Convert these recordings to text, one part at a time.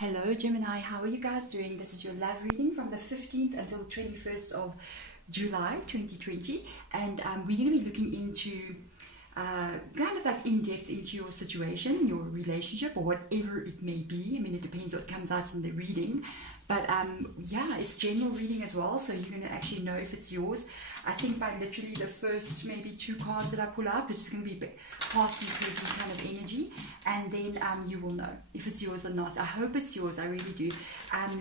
Hello Gemini, how are you guys doing? This is your love reading from the 15th until 21st of July 2020, and we're going to be looking into kind of like in depth into your situation, your relationship, or whatever it may be. I mean, it depends what comes out in the reading, but yeah, it's general reading as well, so you're going to actually know if it's yours. I think by literally the first maybe 2 cards that I pull out, which is going to be past and present kind of energy, and then you will know if it's yours or not. I hope it's yours, I really do.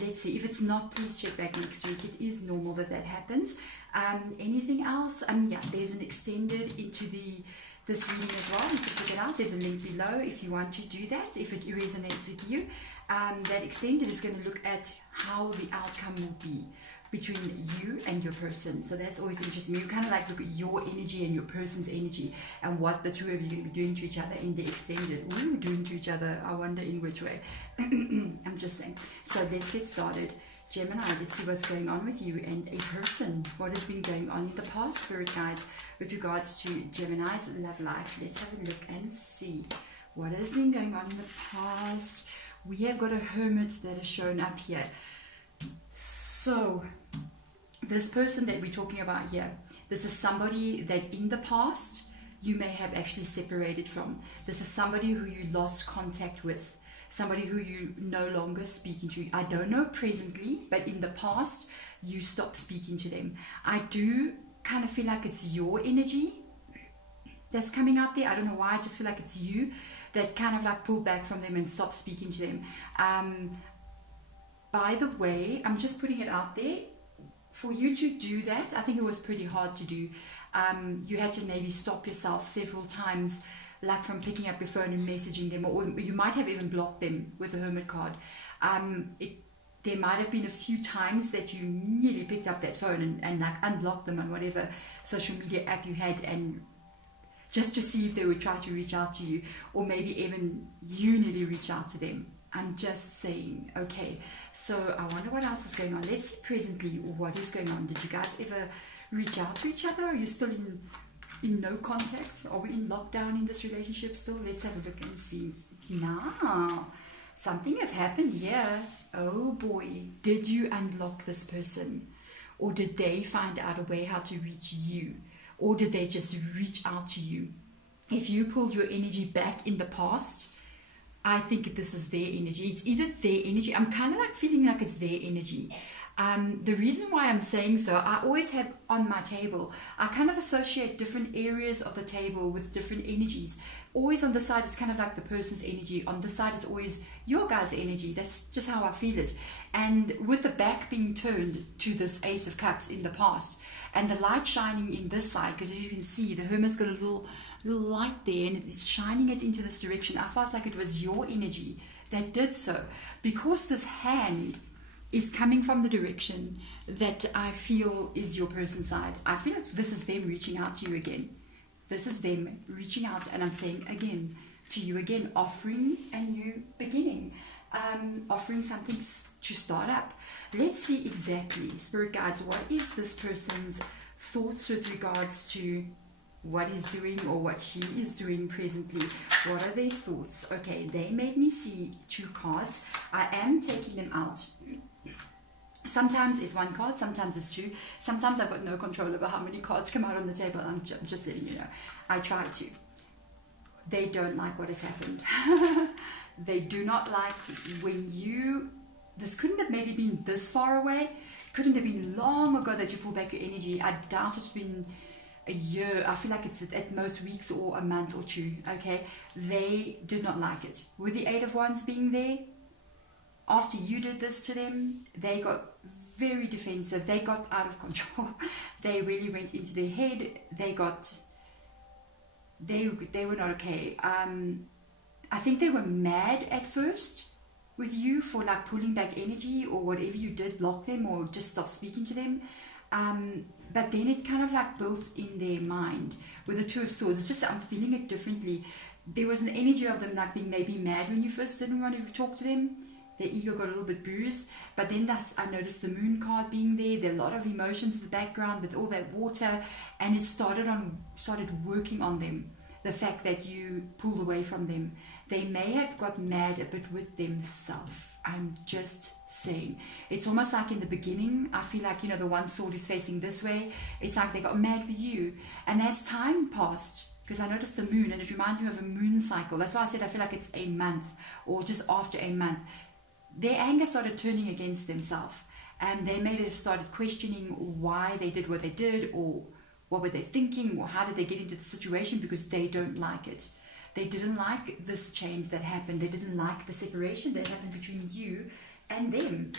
Let's see. If it's not, please check back next week. It is normal that happens. Anything else? Yeah, there's an extended into this reading as well. You can check it out. There's a link below if you want to do that, if it resonates with you. That extended is going to look at how the outcome will be between you and your person. So that's always interesting. You kind of like look at your energy and your person's energy and what the two of you are going to be doing to each other in the extended. Ooh, doing to each other. I wonder in which way. I'm just saying. So let's get started. Gemini, let's see what's going on with you and a person. What has been going on in the past, spirit guides, with regards to Gemini's love life. Let's have a look and see what has been going on in the past. We have got a hermit that has shown up here. So this person that we're talking about here, this is somebody that in the past you may have actually separated from. This is somebody who you lost contact with, somebody who you no longer speaking to. I don't know presently, but in the past you stopped speaking to them. I do kind of feel like it's your energy that's coming out there. I don't know why, I just feel like it's you that kind of like pulled back from them and stopped speaking to them. By the way, I'm just putting it out there. For you to do that, I think it was pretty hard to do. You had to maybe stop yourself several times, like from picking up your phone and messaging them, or you might have even blocked them with the Hermit card. There might have been a few times that you nearly picked up that phone and like unblocked them on whatever social media app you had, and just to see if they would try to reach out to you, or maybe even you nearly reach out to them. I'm just saying. Okay, so I wonder what else is going on. Let's see presently what is going on. Did you guys ever reach out to each other? Are you still in no contact? Are we in lockdown in this relationship still? Let's have a look and see. Now, something has happened here. Oh boy, did you unblock this person? Or did they find out a way how to reach you? Or did they just reach out to you? If you pulled your energy back in the past, I think this is their energy. It's either their energy. I'm kind of like feeling like it's their energy. The reason why I'm saying so, I always have on my table, I kind of associate different areas of the table with different energies. Always on the side, it's kind of like the person's energy. On this side, it's always your guy's energy. That's just how I feel it. And with the back being turned to this Ace of Cups in the past, and the light shining in this side, because as you can see, the Hermit's got a little light there, and it's shining it into this direction. I felt like it was your energy that did so, because this hand is coming from the direction that I feel is your person's side. I feel like this is them reaching out to you again. This is them reaching out, and I'm saying again to you again, offering a new beginning, offering something to start up. Let's see exactly, spirit guides, what is this person's thoughts with regards to what he's doing or what she is doing presently. What are their thoughts? Okay, they made me see 2 cards. I am taking them out. Sometimes it's 1 card, sometimes it's 2. Sometimes I've got no control over how many cards come out on the table. I'm just letting you know. I try to. They don't like what has happened. They do not like when you... This couldn't have maybe been this far away. Couldn't have been long ago that you pulled back your energy. I doubt it's been a year. I feel like it's at most weeks or a month or 2. Okay, they did not like it. With the 8 of Wands being there, after you did this to them, they got very defensive. They got out of control. They really went into their head. They were not okay. I think they were mad at first with you for like pulling back energy or whatever you did, block them or just stop speaking to them. But then it kind of like built in their mind with the 2 of Swords. It's just that I'm feeling it differently. There was an energy of them like being maybe mad when you first didn't want to talk to them. Their ego got a little bit bruised. But then I noticed the Moon card being there. There are a lot of emotions in the background with all that water. And it started working on them. The fact that you pulled away from them. They may have got mad a bit with themselves. I'm just saying. It's almost like in the beginning, I feel like, you know, the one sword is facing this way. It's like they got mad with you. And as time passed, because I noticed the moon, and it reminds me of a moon cycle. That's why I said I feel like it's a month or just after a month. Their anger started turning against themselves. And they may have started questioning why they did what they did, or what were they thinking, or how did they get into the situation, because they don't like it. They didn't like this change that happened. They didn't like the separation that happened between you and them.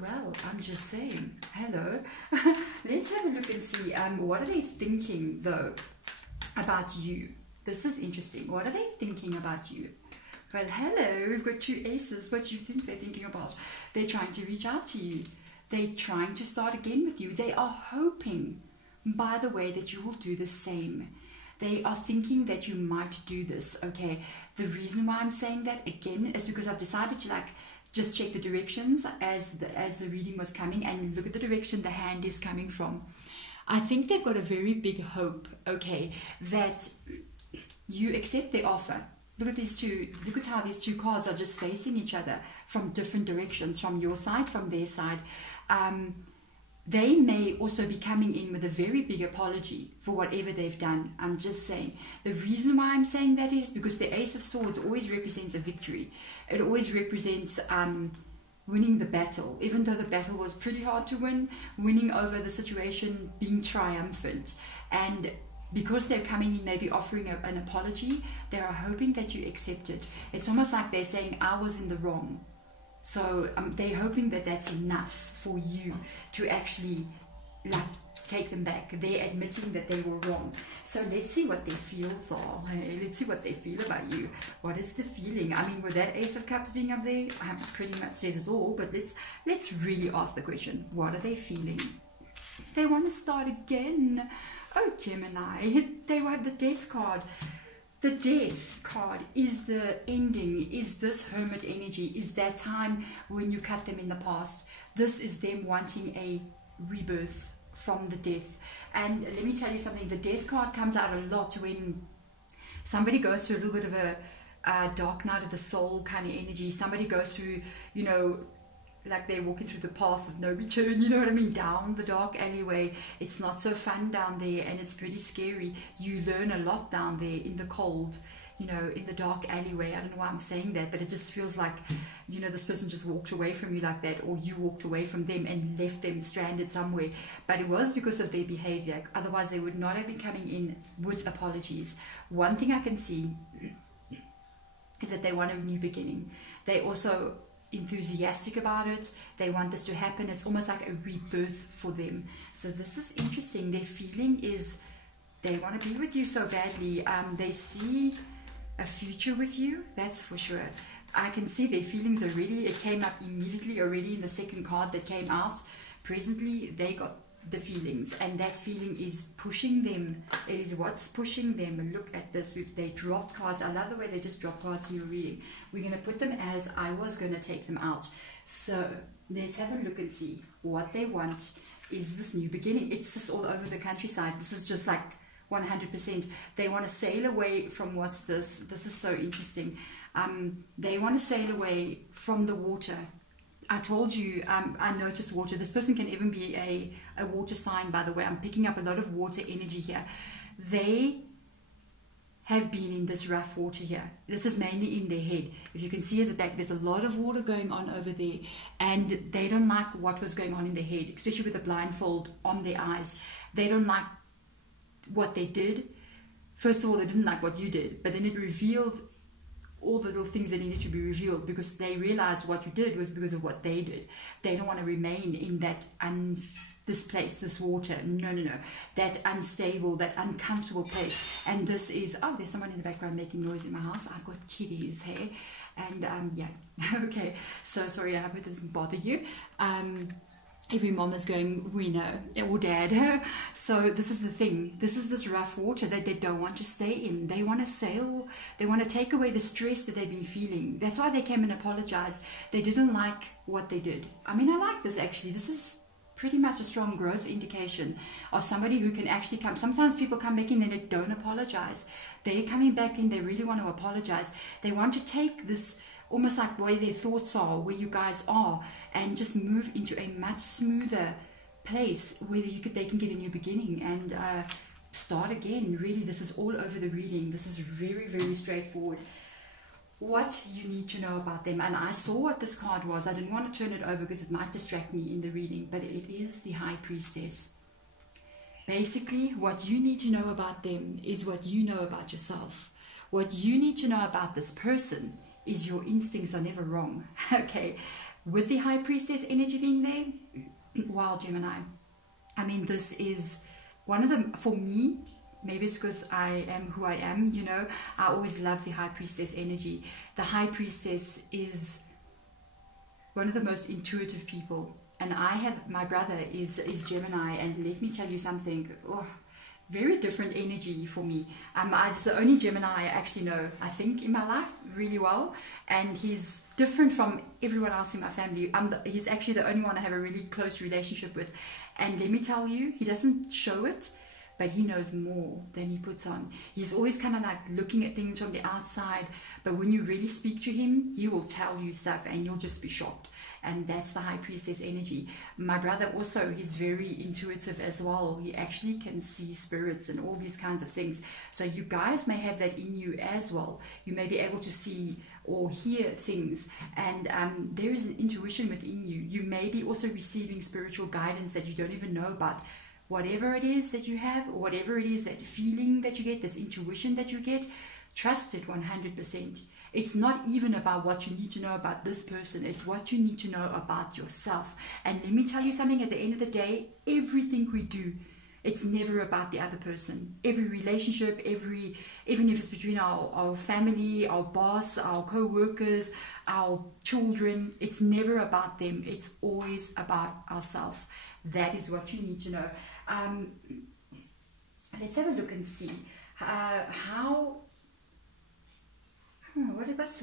Well, I'm just saying, hello. Let's have a look and see, what are they thinking, though, about you? This is interesting. What are they thinking about you? Well, hello, we've got 2 aces. What do you think they're thinking about? They're trying to reach out to you. They're trying to start again with you. They are hoping, by the way, that you will do the same. They are thinking that you might do this, okay? The reason why I'm saying that, again, is because I've decided to, like, just check the directions as the reading was coming, and look at the direction the hand is coming from. I think they've got a very big hope, okay, that you accept their offer. Look at these two. Look at how these 2 cards are just facing each other from different directions, from your side, from their side. They may also be coming in with a very big apology for whatever they've done. I'm just saying. The reason why I'm saying that is because the Ace of Swords always represents a victory. It always represents winning the battle. Even though the battle was pretty hard to win, winning over the situation, being triumphant. And because they're coming in, maybe offering an apology, they are hoping that you accept it. It's almost like they're saying, I was in the wrong. So they're hoping that that's enough for you to actually, like, take them back. They're admitting that they were wrong. So let's see what their feels are. Hey, let's see what they feel about you. What is the feeling? I mean, with that Ace of Cups being up there, I pretty much says it all. But let's really ask the question. What are they feeling? They want to start again. Oh, Gemini. They have the Death card. The Death card is the ending, is this hermit energy, is that time when you cut them in the past. This is them wanting a rebirth from the death. And let me tell you something, the Death card comes out a lot when somebody goes through a little bit of a dark night of the soul kind of energy. Somebody goes through, you know, like they're walking through the path of no return, you know what I mean, down the dark alleyway. It's not so fun down there, and it's pretty scary. You learn a lot down there in the cold, you know, in the dark alleyway. I don't know why I'm saying that, but it just feels like, you know, this person just walked away from you like that, or you walked away from them and left them stranded somewhere. But it was because of their behavior. Otherwise, they would not have been coming in with apologies. One thing I can see is that they want a new beginning. They also enthusiastic about it. They want this to happen. It's almost like a rebirth for them. So this is interesting. Their feeling is they want to be with you so badly. They see a future with you, that's for sure. I can see their feelings already. It came up immediately already in the second card that came out. Presently, they got the feelings, and that feeling is pushing them. It is what's pushing them. And look at this, if they drop cards. I love the way they just drop cards in your reading. We're going to put them as I was going to take them out. So let's have a look and see what they want is this new beginning. It's just all over the countryside. This is just like 100%. They want to sail away from what's this. This is so interesting. They want to sail away from the water. I told you, I noticed water. This person can even be a water sign, by the way. I'm picking up a lot of water energy here. They have been in this rough water here. This is mainly in their head. If you can see at the back, there's a lot of water going on over there. And they don't like what was going on in their head, especially with the blindfold on their eyes. They don't like what they did. First of all, they didn't like what you did. But then it revealed all the little things that needed to be revealed, because they realized what you did was because of what they did. They don't want to remain in that this place, this water. No. That unstable, that uncomfortable place. And this is, oh, there's someone in the background making noise in my house. I've got kitties, hey? And yeah, okay. So sorry, I hope it doesn't bother you. Every mom is going, we know, or dad. So this is the thing. This is this rough water that they don't want to stay in. They want to sail. They want to take away the stress that they've been feeling. That's why they came and apologized. They didn't like what they did. I mean, I like this actually. This is pretty much a strong growth indication of somebody who can actually come. Sometimes people come back in and they don't apologize. They're coming back in. They really want to apologize. They want to take this, almost like where their thoughts are, where you guys are, and just move into a much smoother place where they can get a new beginning and start again. Really, this is all over the reading. This is very, very straightforward. What you need to know about them. And I saw what this card was. I didn't want to turn it over because it might distract me in the reading, but it is the High Priestess. Basically, what you need to know about them is what you know about yourself. What you need to know about this person is your instincts are never wrong. Okay, with the High Priestess energy being there, wow, Gemini. I mean, this is one of them, for me, maybe it's because I am who I am, you know, I always love the High Priestess energy. The High Priestess is one of the most intuitive people. And my brother is Gemini, and let me tell you something, very different energy for me. It's the only Gemini I actually know, I think, in my life really well. And he's different from everyone else in my family. He's actually the only one I have a really close relationship with. And let me tell you, he doesn't show it, but he knows more than he puts on. He's always kind of like looking at things from the outside, but when you really speak to him, he will tell you stuff and you'll just be shocked. And that's the High Priestess energy. My brother also, he's very intuitive as well. He actually can see spirits and all these kinds of things. So you guys may have that in you as well. You may be able to see or hear things, and there is an intuition within you. You may be also receiving spiritual guidance that you don't even know about. Whatever it is that you have, or whatever it is, that feeling that you get, this intuition that you get, trust it 100%. It's not even about what you need to know about this person. It's what you need to know about yourself. And let me tell you something, at the end of the day, everything we do, it's never about the other person. Every relationship, even if it's between our family, our boss, our co-workers, our children, it's never about them. It's always about ourselves. That is what you need to know. Let's have a look and see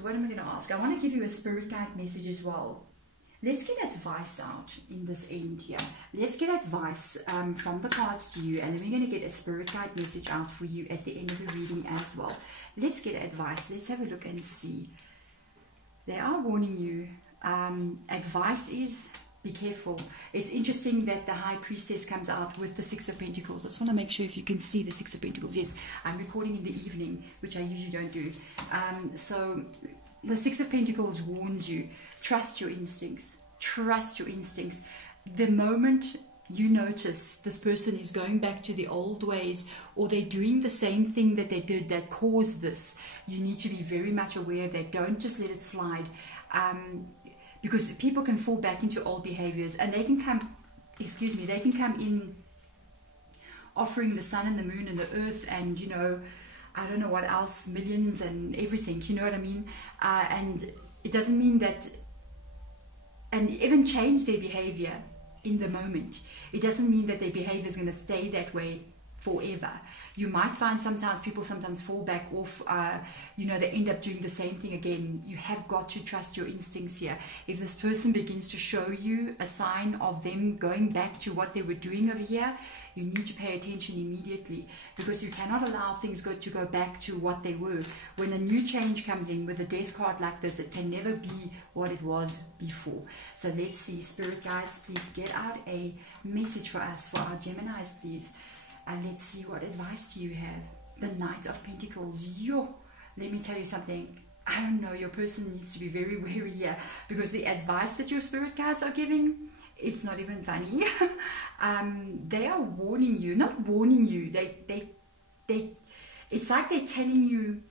what am I going to ask? I want to give you a spirit guide message as well. Let's get advice out in this end here. Let's get advice from the cards to you, and then we're going to get a spirit guide message out for you at the end of the reading as well. Let's get advice. Let's have a look and see. They are warning you. Advice is, be careful. It's interesting that the High Priestess comes out with the Six of Pentacles. I just want to make sure if you can see the Six of Pentacles. Yes, I'm recording in the evening, which I usually don't do. So the Six of Pentacles warns you, trust your instincts. Trust your instincts. The moment you notice this person is going back to the old ways, or they're doing the same thing that they did that caused this, you need to be very much aware of that. Don't just let it slide. Because people can fall back into old behaviors, and they can come, they can come in offering the sun and the moon and the earth and, you know, I don't know what else, millions and everything, you know what I mean? And it doesn't mean that, and even change their behavior in the moment. It doesn't mean that their behavior is going to stay that way forever. You might find sometimes people fall back off, you know, they end up doing the same thing again. You have got to trust your instincts here. If this person begins to show you a sign of them going back to what they were doing over here, you need to pay attention immediately, because you cannot allow things to go back to what they were. When a new change comes in with a death card like this, it can never be what it was before. So let's see, spirit guides, please get out a message for us, for our Geminis, please. And let's see, what advice do you have? The Knight of Pentacles. Let me tell you something. I don't know, your person needs to be very wary here, because the advice that your spirit guides are giving, it's not even funny. They are warning you, not warning you. It's like they're telling you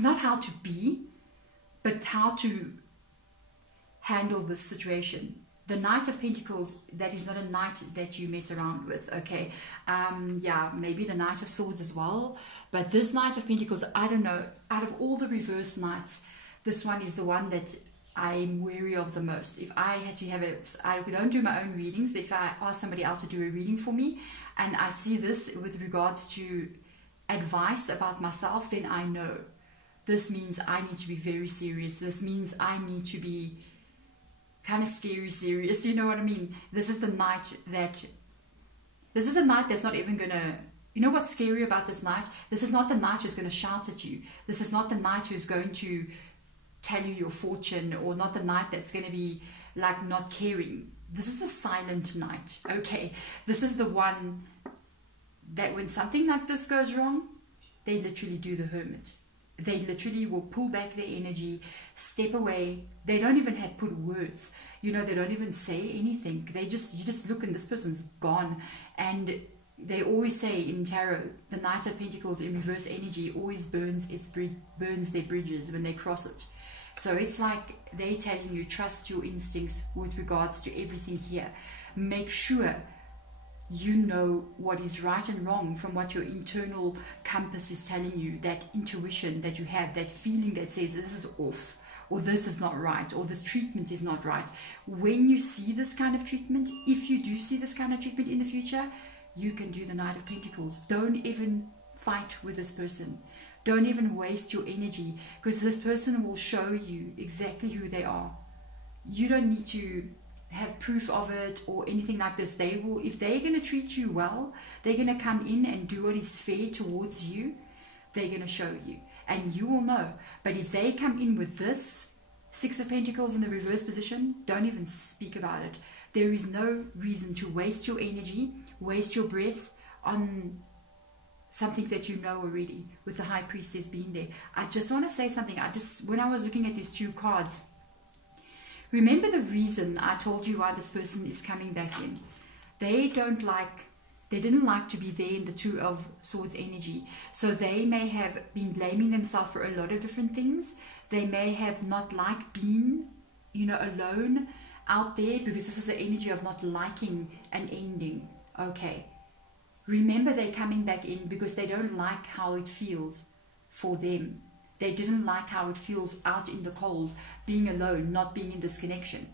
not how to be, but how to handle this situation. The Knight of Pentacles, that is not a knight that you mess around with, okay? Yeah, maybe the Knight of Swords as well. But this Knight of Pentacles, I don't know, out of all the reverse knights, this one is the one that I'm wary of the most. If I had to have I don't do my own readings, but if I ask somebody else to do a reading for me, and I see this with regards to advice about myself, then I know. This means I need to be very serious. This means I need to be kind of scary serious, you know what I mean? This is the knight that's not even gonna, you know what's scary about this knight? This is not the knight who's gonna shout at you. This is not the knight who's going to tell you your fortune, or not the night that's going to be like not caring. This is the silent night, okay? This is the one that when something like this goes wrong, they literally do the hermit. They literally will pull back their energy, step away. They don't even have put words. You know, they don't even say anything. You just look and this person's gone. And they always say in tarot, the Knight of Pentacles in reverse energy always burns their bridges when they cross it. So it's like they're telling you, trust your instincts with regards to everything here. Make sure you know what is right and wrong from what your internal compass is telling you, that intuition that you have, that feeling that says this is off, or this is not right, or this treatment is not right. When you see this kind of treatment, if you do see this kind of treatment in the future, you can do the Knight of Pentacles. Don't even fight with this person. Don't even waste your energy, because this person will show you exactly who they are. You don't need to have proof of it or anything like this. They will, if they're going to treat you well, they're going to come in and do what is fair towards you. They're going to show you, and you will know. But if they come in with this Six of Pentacles in the reverse position, don't even speak about it. There is no reason to waste your energy, waste your breath on something that you know already, with the High Priestess being there. I just want to say something. When I was looking at these two cards, remember the reason I told you why this person is coming back in. They didn't like to be there in the Two of Swords energy. So they may have been blaming themselves for a lot of different things. They may have not liked being, alone out there, because this is the energy of not liking an ending. Okay. Remember, they're coming back in because they don't like how it feels for them. They didn't like how it feels out in the cold, being alone, not being in this connection.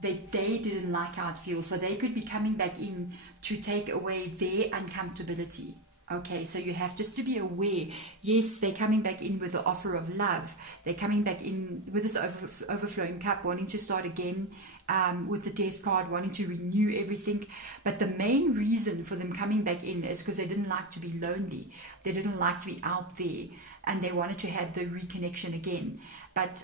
They didn't like how it feels. So they could be coming back in to take away their uncomfortability. Okay, so you have just to be aware. Yes, they're coming back in with the offer of love. They're coming back in with this overflowing cup, wanting to start again, with the Death card, wanting to renew everything. But the main reason for them coming back in is because they didn't like to be lonely. They didn't like to be out there, and they wanted to have the reconnection again. But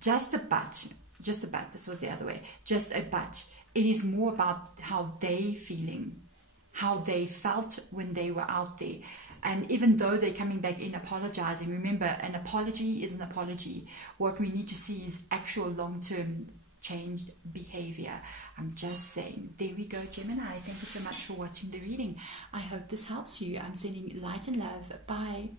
just a but. This was the other way. Just a but. It is more about how they feeling, how they felt when they were out there. And even though they're coming back in apologizing, remember, an apology is an apology. What we need to see is actual long-term changed behavior. I'm just saying. There we go, Gemini. Thank you so much for watching the reading. I hope this helps you. I'm sending light and love. Bye.